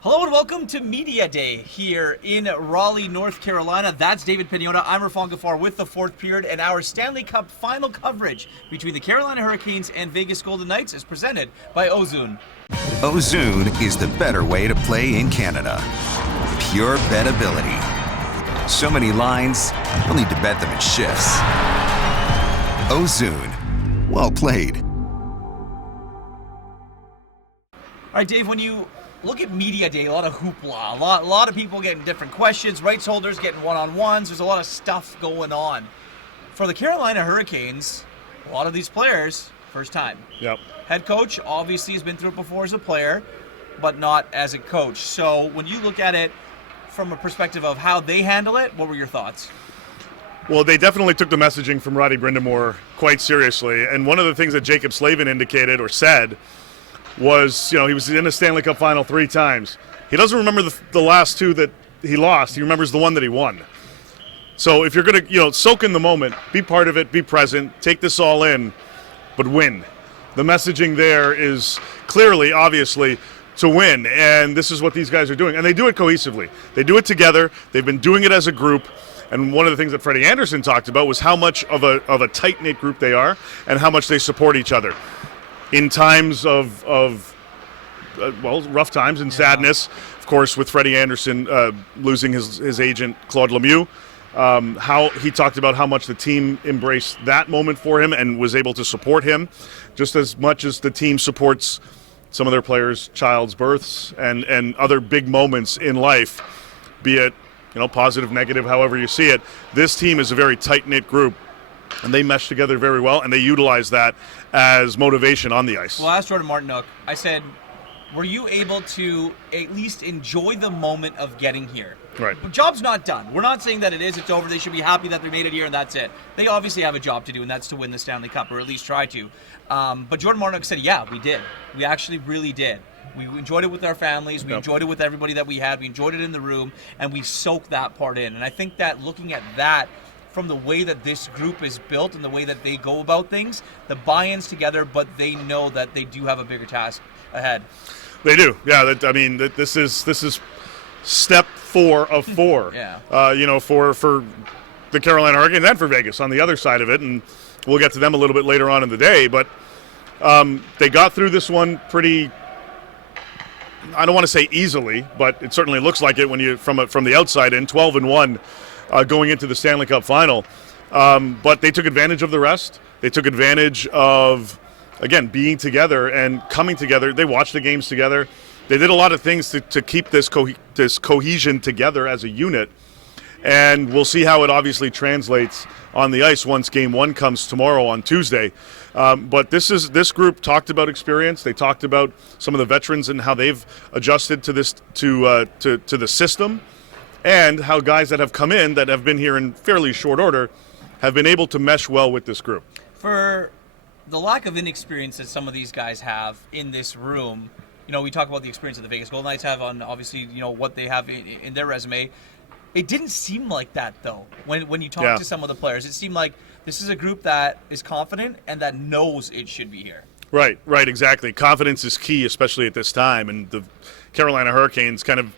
Hello and welcome to Media Day here in Raleigh, North Carolina. That's David Pagnotta. I'm Irfaan Gaffar with the fourth period, and our Stanley Cup final coverage between the Carolina Hurricanes and Vegas Golden Knights is presented by Ozone. Ozone is the better way to play in Canada. Pure betability. So many lines, you'll need to bet them in shifts. Ozone. Well played. All right, Dave, when you look at Media Day, a lot of hoopla, a lot of people getting different questions, rights holders getting one-on-ones. There's a lot of stuff going on. For the Carolina Hurricanes, a lot of these players, first time. Yep. Head coach obviously has been through it before as a player, but not as a coach. So when you look at it from a perspective of how they handle it, what were your thoughts? Well, they definitely took the messaging from Brind'Amour quite seriously. And one of the things that Jacob Slavin indicated or said was, he was in a Stanley Cup final 3 times. He doesn't remember the last 2 that he lost. He remembers the one that he won. So if you're going to, soak in the moment, be part of it, be present, take this all in, but win. The messaging there is clearly, obviously, to win. And this is what these guys are doing. And they do it cohesively. They do it together. They've been doing it as a group. And one of the things that Freddie Anderson talked about was how much of a tight-knit group they are and how much they support each other. In times of rough times and sadness, of course, with Freddie Anderson losing his agent, Claude Lemieux, how he talked about how much the team embraced that moment for him and was able to support him just as much as the team supports some of their players' child's births and other big moments in life, be it positive, negative, however you see it. This team is a very tight-knit group. And they mesh together very well, and they utilize that as motivation on the ice. Well, I asked Jordan Martinook, I said, were you able to at least enjoy the moment of getting here? Right. The job's not done. We're not saying that it is, it's over. They should be happy that they made it here and that's it. They obviously have a job to do, and that's to win the Stanley Cup, or at least try to. But Jordan Martinook said, yeah, we did. We actually really did. We enjoyed it with our families. We enjoyed it with everybody that we had. We enjoyed it in the room, and we soaked that part in. And I think that looking at that, from the way that this group is built and the way that they go about things, the buy-in's together, but they know that they do have a bigger task ahead. They do, yeah. This is step 4 of 4. Yeah. For the Carolina Hurricanes and for Vegas on the other side of it, and we'll get to them a little bit later on in the day. But they got through this one pretty. I don't want to say easily, but it certainly looks like it when you from the outside in 12-1. Going into the Stanley Cup final. But they took advantage of the rest. They took advantage of, again, being together and coming together. They watched the games together. They did a lot of things to keep this cohesion together as a unit. And we'll see how it obviously translates on the ice once Game 1 comes tomorrow on Tuesday. But this group talked about experience. They talked about some of the veterans and how they've adjusted to this to the system. And how guys that have come in that have been here in fairly short order have been able to mesh well with this group. For the lack of inexperience that some of these guys have in this room, we talk about the experience that the Vegas Golden Knights have on, obviously, what they have in their resume. It didn't seem like that, though, when you talk to some of the players. It seemed like this is a group that is confident and that knows it should be here. Right, exactly. Confidence is key, especially at this time. And the Carolina Hurricanes kind of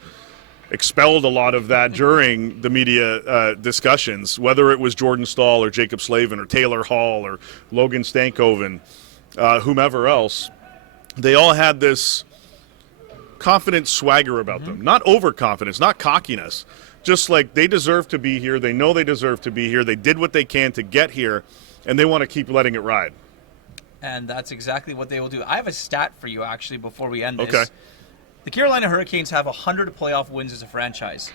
expelled a lot of that during the media discussions, whether it was Jordan Staal or Jacob Slavin or Taylor Hall or Logan Stankoven, whomever else. They all had this confident swagger about them. Not overconfidence, not cockiness. Just like they deserve to be here. They know they deserve to be here. They did what they can to get here, and they want to keep letting it ride. And that's exactly what they will do. I have a stat for you, actually, before we end this. Okay. The Carolina Hurricanes have 100 playoff wins as a franchise.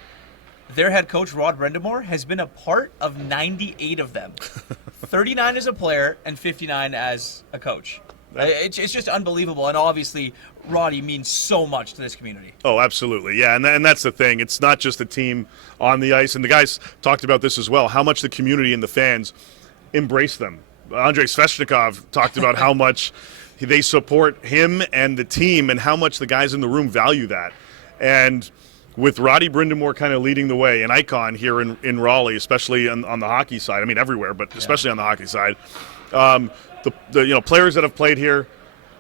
Their head coach, Brind'Amour, has been a part of 98 of them. 39 as a player and 59 as a coach. It's just unbelievable. And obviously, Roddy means so much to this community. Oh, absolutely. Yeah, and that's the thing. It's not just the team on the ice. And the guys talked about this as well, how much the community and the fans embrace them. Andrei Svechnikov talked about how much they support him and the team and how much the guys in the room value that. And with Roddy Brind'Amour kind of leading the way, an icon here in Raleigh, especially on the hockey side. I mean, everywhere, but especially on the hockey side. The players that have played here,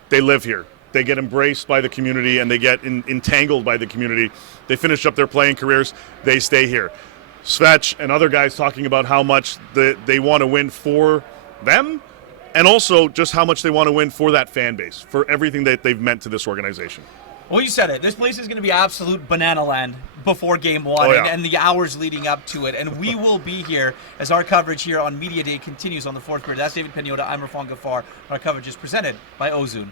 they live here. they get embraced by the community, and they get entangled by the community. They finish up their playing careers. They stay here. Svech and other guys talking about how much they want to win for them, and also just how much they want to win for that fan base, for everything that they've meant to this organization. Well, you said it. This place is going to be absolute banana land before Game 1 and the hours leading up to it. And we will be here as our coverage here on Media Day continues on the fourth period. That's David Pagnotta. I'm Irfaan Gaffar. Our coverage is presented by Ozone.